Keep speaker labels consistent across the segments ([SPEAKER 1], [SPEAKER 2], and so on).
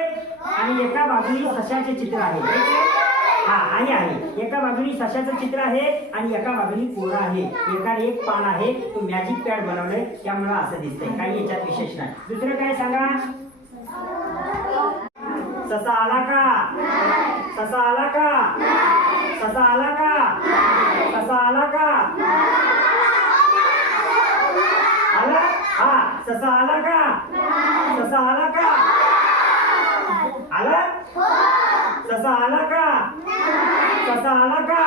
[SPEAKER 1] आणि एका बाजूनी सशाचे चित्र आहे. हा आणि आहे. एका बाजूनी सशाचं चित्र आहे आणि एका बाजूनी कोरा आहे. एका एक पान आहे. तो मॅजिक पॅड बनवलंय. त्यामुळे असं दिसतंय. काही याच्यात विशेष नाही. दुसरं काय सांगा? ससा आला का? ससा आला का? ससा आला का? ससा आला का? आला? हा ससा आला का? ससा आला का आला ससा आला का ससा आला का?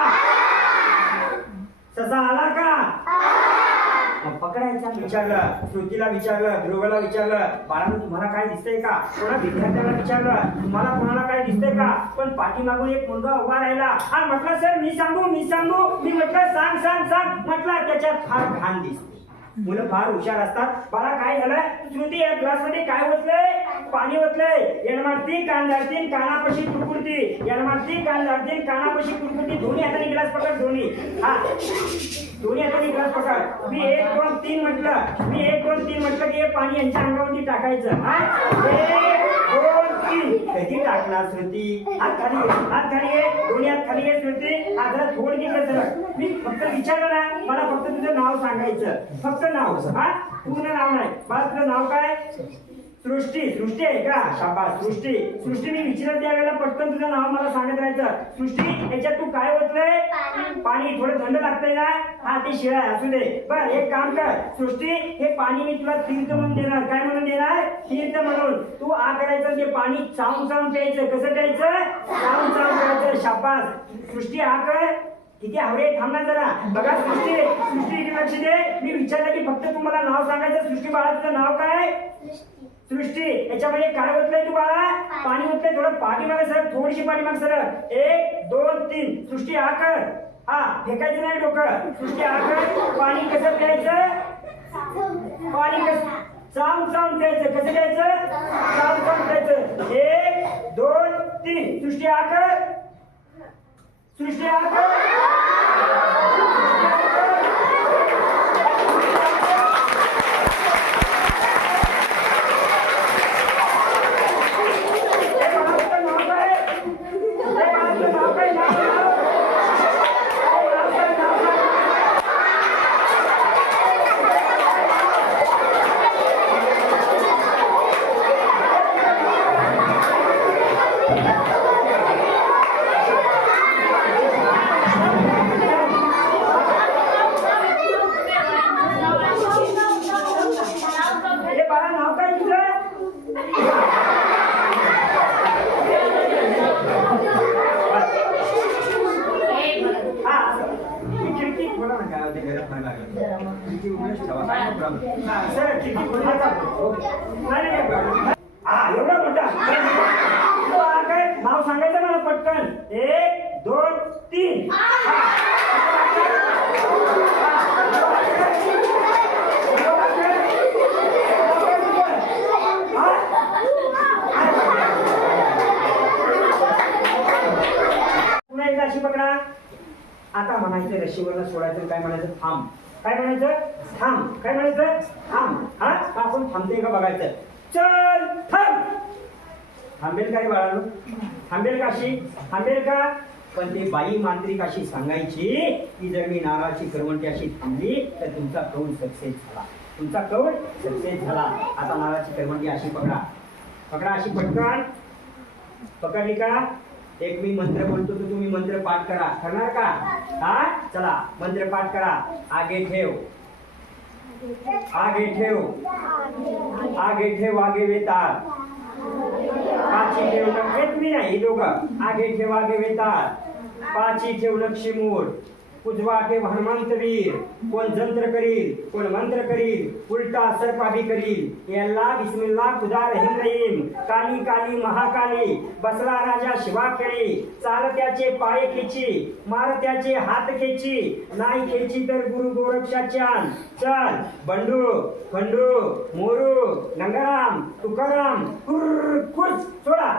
[SPEAKER 1] ससा आला का? मग पकडायचा विचारलं श्रुतीला विचारलं ध्रुवला विचारलं बाळानं तुम्हाला काय दिसतंय का? कोणा विद्यार्थ्याला विचारलं तुम्हाला कोणाला काय दिसतंय का? पण पाठीमागून एक मुलगा उभा राहिला. आणि म्हटलं सर मी सांगू मी सांगू. मी म्हटलं सांग सांग सांग. म्हटलं त्याच्यात फार घाण दिसते. मुलं फार हुशार असतात. बाळा काय झालं श्रुती या ग्लासमध्ये काय ओतलंय? पाणी ओतलंय. येणमारती कान झाडती कानापाशी कुरकुरती. येणमारती कान झाडती कानापाशी कुरकुरती. दोन्ही हाताने ग्लास पकड दोन्ही. हा. दोन्ही हाताने ग्लास पकड. मी एक दोन तीन म्हटलं. मी एक दोन तीन म्हटलं की हे पाणी यांच्या अंगावरती टाकायचं. हा? कधी टाकणार श्रुती. हात खाली घे, हात खाली घे, दोन्ही हात खाली घे श्रुती. हा जरा थोड घेतलं मी फक्त विचारलं ना मला फक्त तुझं नाव सांगायचं. फक्त नाव. हा? पूर्ण नाव नाही. मला तुझं नाव काय? सृष्टी सृष्टी आहे का? शाबास सृष्टी. सृष्टी मी विचारत त्यावेळेला पटकन तुझं नाव मला सांगत राहायचं. सृष्टी याच्यात तू काय होतलंय पाणी. थोडं थंड लागतंय ना? हा ते शिळा असू दे. बर एक काम कर. सृष्टी हे पाणी मी तुला तीर्थ म्हणून देणार. काय म्हणून देणार? तीर्थ म्हणून. तू आ करायचं ते पाणी चावून चावून प्यायचं. कसं प्यायचं? चावून चावून प्यायचं. शाबास. सृष्टी आ कर. किती हवे थांबणार जरा. बघा सृष्टी सृष्टी लक्ष दे. मी विचारलं की फक्त तुम्हाला नाव सांगायचं. सृष्टी बाळा तुझं नाव काय? सृष्टी याच्यामध्ये काय होतलंय तू बाळा पाणी होतलंय थोडं पाठीमागे सर थोडीशी पाठीमाग सर. एक दोन तीन. सृष्टी हा कर. हा फेकायचं नाही डोकं. सृष्टी हा कर. पाणी कसं प्यायचं? पाणी कसं चावून चावून प्यायचं. कसं प्यायचं? चावून चावून प्यायचं. एक दोन तीन. सृष्टी हा कर. सृष्टी हा कर हे बाळाचं नाव काय? हे बाळाचं नाव काय? नाव नाव. हे बाळाचं नाव काय? हे बाळा नाव काय तुझं हा असं. ही खिडकी खोला ना काय होते घरात नाही लागलं. खिडकी उघडीच ठेवा, काय नाही problem. हा, एवढा मोठा. काय? नाव सांगायचं मला पटकन एक दोन तीन पुन्हा एकदा अशी पकडा आता म्हणायचं रशीवरनं सोडायचं काय म्हणायचं थांब काय म्हणायचं? थांब. काय म्हणायचं? थांब. हा? आपण थांबते का बघायचं? चल थांब. थांबेल काय बाळानो? थांबेल काशी थांबेल का? पण ते बाई मांत्रिक अशी सांगायची की जर मी नारळाची करवंटी अशी थांबली तर तुमचा कौल सक्सेस झाला. तुमचा कौल सक्सेस झाला. आता नारळाची करवंटी अशी पकडा. पकडा अशी पटकन. पकडली का? एक मी मंत्र बोलतो तर तुम्ही मंत्र पाठ करा. करणार का? हा. चला मंत्र पाठ करा. आगे ठेव. आगे ठेव. आगे ठेव आगे वेताळ. पाची ठेव हे तुम्ही नाही दोघं आगे ठेव आगे वेताळ. पाची ठेव लक्ष्मीमूळ उजवा देव हनुमंतवीर. कोण जंत्र करील कोण मंत्र करील उलटा सर्पाभी करील. याला बिस्मिल्ला खुदा रहीम रहीम काली काली महाकाली. बसला राजा शिवा खेळी चाल त्याचे पाय खेची मार त्याचे हात खेची. नाही खेची तर गुरु गोरक्षाच्या चल बंडू खंडू मोरू नंगराम तुकाराम कुर्र खुश सोडा.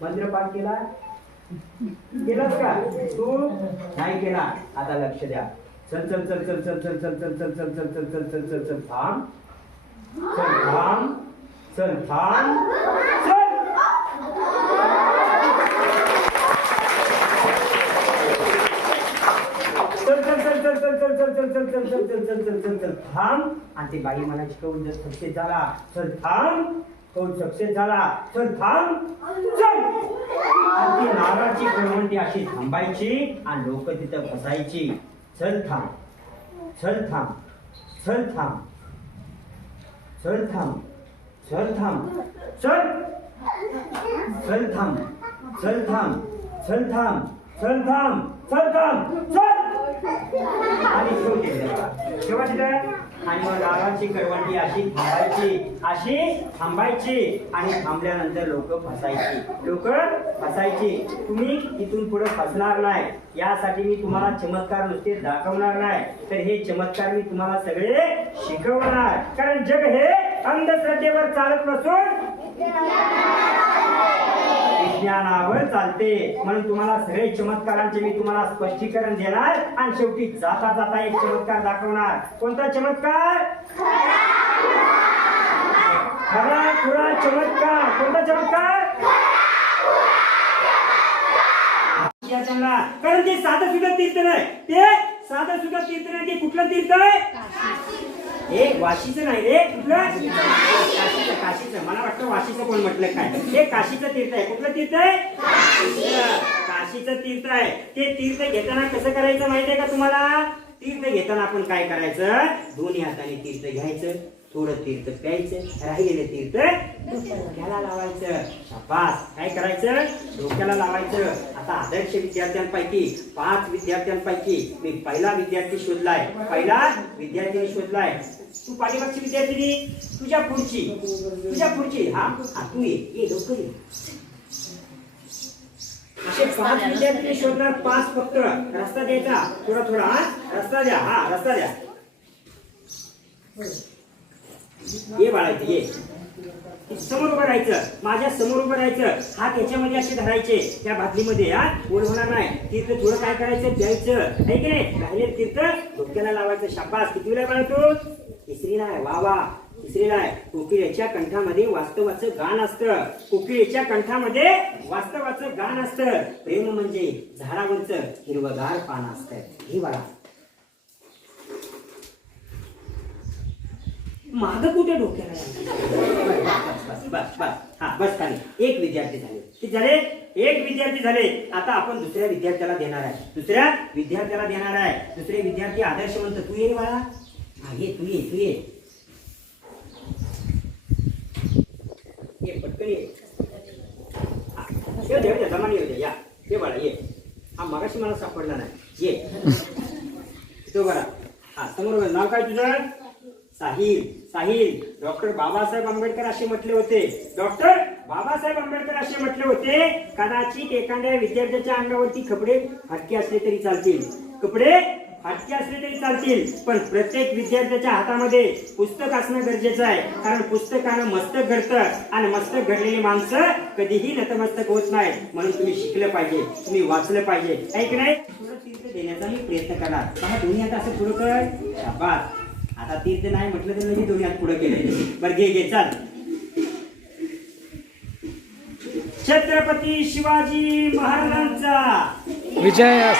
[SPEAKER 1] मंत्र पाठ केला? केलास का तू नाही केला आता लक्ष द्या चल चल चल चल चल चल चल चल चल चल चल चल चल चल चल चल थांब चल थांब चल थांब चल चल चल चल चल चल चल चल चल चल चल चल चल चल चल चल चल थांब आणि ते बाई मला शिकवून जर झाला चल थांब कौन सक्सेस झाला चल थांब चल आणि ती नारळाची कळवंटी अशी थांबायची आणि लोक तिथं बसायची चल थांब चल थांब चल थांब चल थांब चल थांब चल चल थांब चल थांब चल थांब चल थांब चल थांब चल आणि शेवटी शेवट तिथं आणि मग गावाची करवंडी अशी थांबायची अशी थांबायची आणि थांबल्यानंतर लोक फसायची. लोक फसायची. तुम्ही इथून पुढे फसणार नाही. यासाठी मी तुम्हाला चमत्कार नुसते दाखवणार नाही. तर हे चमत्कार मी तुम्हाला सगळे शिकवणार. कारण जग हे अंधश्रद्धेवर चालत नसून ज्ञानावर चालते. म्हणून तुम्हाला सगळे चमत्कारांचे मी तुम्हाला स्पष्टीकरण देणार आणि शेवटी जाता जाता एक चमत्कार दाखवणार. कोणता चमत्कार? खरा खुरा चमत्कार? कोणता चमत्कार. कारण ते साधं सुद्धा तीर्थ नाही. ते साधं सुद्धा तीर्थ नाही ते कुठलं तीर्थ आहे? हे वाशीचं नाही रे कुठलं? काशीचं काशीचं. मला वाटतं वाशीचं कोण म्हटलं काय? हे काशीचं तीर्थ आहे. कुठलं तीर्थ आहे? काशीचं. काशीचं तीर्थ आहे. ते तीर्थ घेताना कसं करायचं माहिती आहे का तुम्हाला? तीर्थ घेताना आपण काय करायचं? दोन्ही हाताने तीर्थ घ्यायचं. थोडं तीर्थ प्यायचं राहिलेलं तीर्थ डोक्याला लावायचं. शाबास. काय करायचं? डोक्याला लावायचं. आता आदर्श विद्यार्थ्यांपैकी पाच विद्यार्थ्यांपैकी मी पहिला विद्यार्थी शोधलाय. पहिला विद्यार्थी शोधलाय. तू पाठीमागची विद्यार्थिनी तुझ्या पुढची. तुझ्या पुढची. हा? हा तू ये लवकर ये. असे पाच विद्यार्थी शोधणार पाच फक्त. रस्ता द्यायचा. थोडा थोडा. हा? रस्ता द्या. हा रस्ता द्या. ये बाळायचं ये. समोर उभं राहायचं. माझ्यासमोर उभं राहायचं. हात याच्यामध्ये असे धरायचे त्या बादलीमध्ये हा? ओढ होणार नाही. तीर्थ थोडं काय करायचं? द्यायचं आहे की नाही? राहिले तीर्थ डोक्याला लावायचं. शाबास. किती वेळा बाळा तू तिसरीला आहे. वा वा. तिसरीला आहे. कोकिळेच्या कंठामध्ये वास्तवाचं गाण असतं. कोकिळेच्या कंठामध्ये वास्तवाचं गाण असतं. प्रेम म्हणजे झाडावरचं हिरवगार पान असतं. हे बाळा. माग कुठे डोक्याला बस बस हा बस खाली. एक विद्यार्थी झाले. ते झाले? एक विद्यार्थी झाले. आता आपण दुसऱ्या विद्यार्थ्याला देणार आहे. दुसऱ्या विद्यार्थ्याला देणार आहे. दुसरे विद्यार्थी आदर्श म्हणतो तू ये रे बाळा. हा ये तू ये तू ये. ये पटकन ये. हा, येऊ दे येऊ द्या या. ये बाळा ये. हा मगाशी मला सापडला नाही. ये. तो बरा हा समोर नाव काय तुझं? साहिल साहिल डॉक्टर बाबासाहेब आंबेडकर असे म्हटले होते. डॉक्टर बाबासाहेब आंबेडकर असे म्हटले होते कदाचित एखाद्या विद्यार्थ्याच्या अंगावरती कपडे हटके असले तरी चालतील. कपडे हटके असले तरी चालतील पण प्रत्येक विद्यार्थ्याच्या हातामध्ये पुस्तक असणं गरजेचं आहे. कारण पुस्तकानं मस्तक घडतं आणि मस्तक घडलेली माणसं कधीही नतमस्तक होत नाही. म्हणून तुम्ही शिकलं पाहिजे तुम्ही वाचलं पाहिजे. ऐक नाही? थोडं तीर्थ देण्याचा मी प्रयत्न करणार. पहा दोन्ही आता असं पुढं कर. शाबास. आता तीर्थ नाही म्हटलं तर म्हणजे दोन्ही हात पुढे केले. बरं घे घे चाल. छत्रपती शिवाजी महाराजांचा.
[SPEAKER 2] विजय.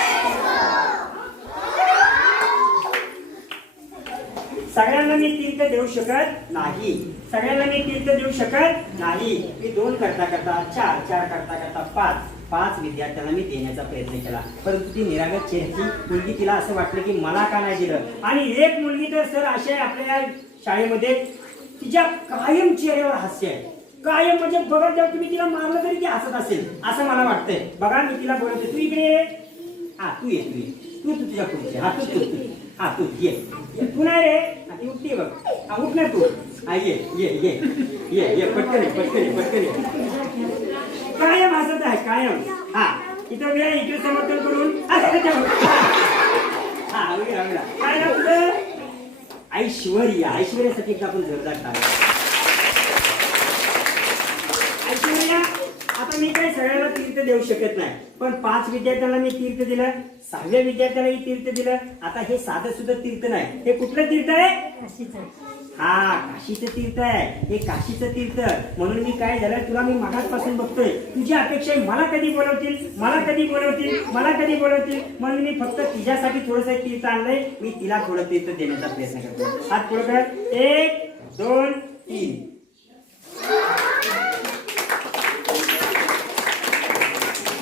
[SPEAKER 1] सगळ्यांना मी तीर्थ देऊ शकत नाही. सगळ्यांना मी तीर्थ देऊ शकत नाही. मी दोन करता करता चार चार करता करता पाच. पाच विद्यार्थ्यांना मी देण्याचा प्रयत्न केला. परंतु ती निरागत चेहऱ्याची मुलगी तिला असं वाटलं की मला का नाही दिलं? आणि एक मुलगी तर सर अशी आहे आपल्या शाळेमध्ये तिच्या कायम चेहऱ्यावर हास्य आहे. कायम म्हणजे बघत जेव्हा तुम्ही तिला मारलं तरी ती हसत असेल असं मला वाटतंय. बघा मी तिला बोलवते तू इकडे हा तू ये तू ये. तू तू तुझ्या कुठे हा तू तू तू. हा तू ये. तू नाही रे. ती उठते बघ. हा उठ ना तू. हा ये ये ये ये ये पटकन ये पटकन पटकन कायम हसत आहे कायम. हा इथं वेळ इकडे समर्थन करून. हा काय नाव तुझं ऐश्वर्या. ऐश्वर्यासाठी आपण जोरदार टाळ्या ऐश्वर्या आता मी काही सगळ्यांना तीर्थ देऊ शकत नाही पण पाच विद्यार्थ्यांना मी तीर्थ दिलं सहाव्या विद्यार्थ्यालाही तीर्थ दिलं. आता हे साधं सुद्धा तीर्थ नाही. हे कुठलं तीर्थ आहे. हा काशीचं तीर्थ आहे. हे काशीचं तीर्थ. म्हणून मी काय झालं तुला मी मागासपासून बघतोय. तुझी अपेक्षा आहे मला कधी बोलवतील? मला कधी बोलवतील? मला कधी बोलवतील? म्हणून मी फक्त तिच्यासाठी थोडस तीर्थ आणलंय. मी तिला थोडं तीर्थ देण्याचा प्रयत्न करतो हात पुढे कर. एक दोन तीन.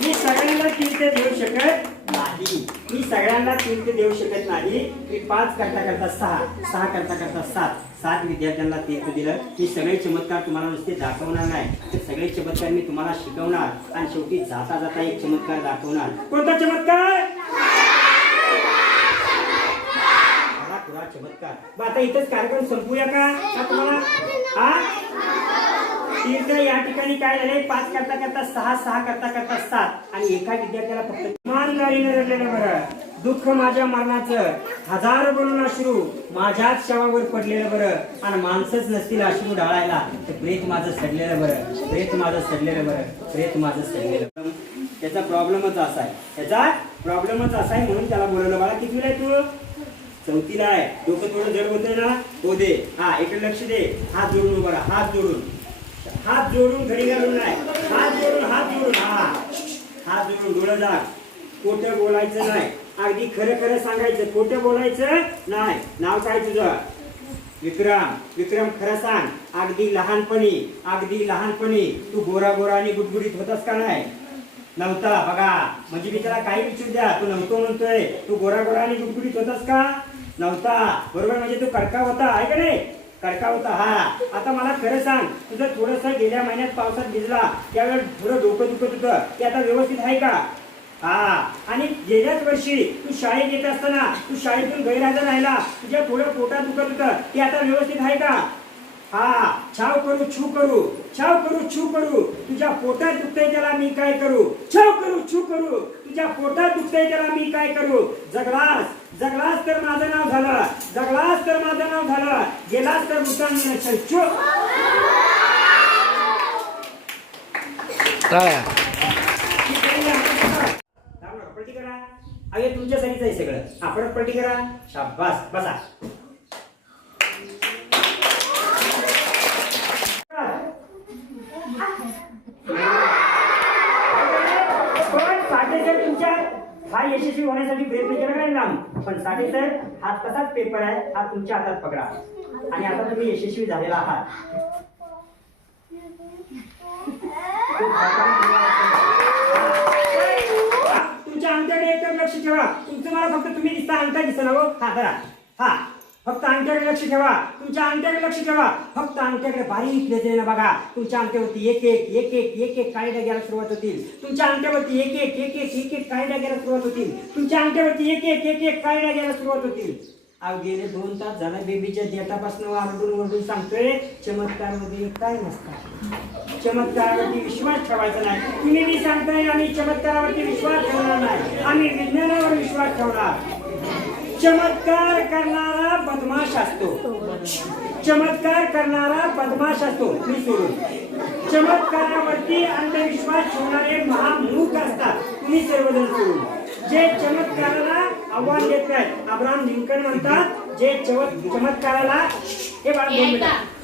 [SPEAKER 1] मी सगळ्यांना तीर्थ देऊ शकत नाही. मी सगळ्यांना तीर्थ देऊ शकत नाही. मी पाच करता करता सहा सहा करता करता सात. सात विद्यार्थ्यांना तीर्थ दिलं. मी सगळे चमत्कार तुम्हाला नुसते दाखवणार नाही. ते सगळे चमत्कार मी तुम्हाला शिकवणार. आणि शेवटी जाता जाता एक चमत्कार दाखवणार. कोणता चमत्कार? तुला चमत्कार. मग आता इथंच कार्यक्रम संपूया का? का तुम्हाला? हा? तीर्थ या ठिकाणी काय झाले पाच करता करता सहा सहा करता करता सात. आणि एका विद्यार्थ्याला फक्त इमानदारीने रडलेलं बरं. दुःख माझ्या मरणाचं. हजार बनून अश्रू माझ्याच शवावर पडलेलं बरं. आणि माणसंच नसतील अश्रू ढाळायला. तर प्रेत माझं सडलेलं बरं. प्रेत माझं सडलेलं बरं. प्रेत माझं सडलेलं बरं. त्याचा प्रॉब्लेमच असा आहे. त्याचा प्रॉब्लेमच असा आहे म्हणून त्याला बोलवलं. बाळा आहे तू? चौथीला आहे डोकं थोडं जड होतंय ना? हो दे. हा इकडे लक्ष दे. हात जोडून उभा राहा. हात जोडून. हात जोडून घडी घालून नाही हात जोडून हात जोडून. हा. हात जोडून डोळं जा खोटं बोलायचं नाही अगदी खरं खरं सांगायचं. खोटं बोलायचं नाही नाव काय तुझं? विक्रम. विक्रम खरं सांग. अगदी लहानपणी अगदी लहानपणी तू गोरा गोरा आणि गुटगुडीत होतास का नाही नव्हता. बघा. म्हणजे मी त्याला काही विचार द्या. तू नव्हतो म्हणतोय. तू गोरा गोरा आणि गुटगुडीत होतास का? नव्हता. बरोबर? म्हणजे तू कडका होता आहे का नाही? कडका होता हा. आता मला खरं सांग तुझं थोडस गेल्या महिन्यात पावसात भिजला त्यावेळेस थोडं डोकं दुखत होतं ते आता व्यवस्थित आहे का? हा. आणि गेल्याच वर्षी तू शाळेत येत असताना तू शाळेतून गैरहजर राहिला तुझ्या थोडं पोटात दुखत होतं ते आता व्यवस्थित आहे का? हा. छाव करू छू करू छाव करू छू करू. तुझ्या पोटात दुखतंय त्याला मी काय करू? छाव करू छू करू. तुझ्या पोटात दुखतंय त्याला मी काय करू? जगलास. जगलास तर माझं नाव झालं. जगलास तर माझं नाव झालं. गेलास तर
[SPEAKER 2] काय?
[SPEAKER 1] पलटी करा. अगे तुमच्यासाठीच आहे सगळं. परत पलटी करा. शाबास. बसा. तुमच्या हा यशस्वी होण्यासाठी प्रयत्न केला नाही लांब? पण साठे सर हा कसाच पेपर आहे हा तुमच्या हातात पकडा आणि आता तुम्ही यशस्वी झालेला आहात. तुमच्या अंगठ्याकडे एकदम लक्ष ठेवा. तुमचं मला फक्त तुम्ही दिसता अंगठा दिसणार हो हा करा. हा. फक्त अंगठ्याकडे लक्ष ठेवा. तुमच्या अंगठ्याकडे लक्ष ठेवा. फक्त अंगठ्याकडे बारीक नजरेनं बघा. तुमच्या अंगठ्यावरती एक एक एक एक एक एक काळे डाग्याला सुरुवात होतील. तुमच्या अंगठ्यावरती एक एक एक एक एक एक काळे डाग्याला सुरुवात होतील. तुमच्या अंगठ्यावरती एक एक एक एक काळे डाग्याला सुरुवात होतील. अहो गेले दोन तास झाला. बेबीच्या देतापासून आरडून वरडून सांगतोय चमत्कार वगैरे काय नसतात चमत्कारावरती विश्वास ठेवायचा नाही. तुम्ही मी सांगताय आम्ही चमत्कारावरती विश्वास ठेवणार नाही. आम्ही विज्ञानावर विश्वास ठेवणार. चमत्कार करणारा बदमाश असतो. चमत्कार करणारा बदमाश असतो. मी सोडून. चमत्कारावरती अंधविश्वास ठेवणारे महामूर्ख असतात. मी सर्वजण सोडून. जे चमत्काराला आव्हान देत नाहीत अब्राम लिंकन म्हणतात जे चमत्काराला हे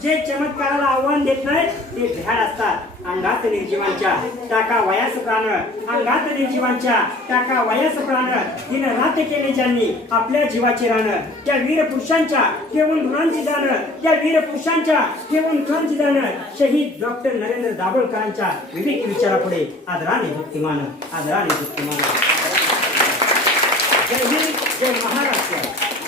[SPEAKER 1] जे चमत्काराला आव्हान देत नाहीत ते भ्याड असतात. अंगात निर्जीवांच्या टाका वयास प्राण. अंगात निर्जीवांच्या टाका वयास प्राण. दिन रात केले ज्यांनी आपल्या जीवाचे रान. त्या वीर पुरुषांच्या केवळ गुणांची जाण त्या वीर पुरुषांच्या केवळ गुणांची जाण शहीद डॉक्टर नरेंद्र दाभोळकरांच्या विवेक विचारापुढे आदराने भक्तिमान आदराने भक्तिमान. जय हिंद जय महाराष्ट्र.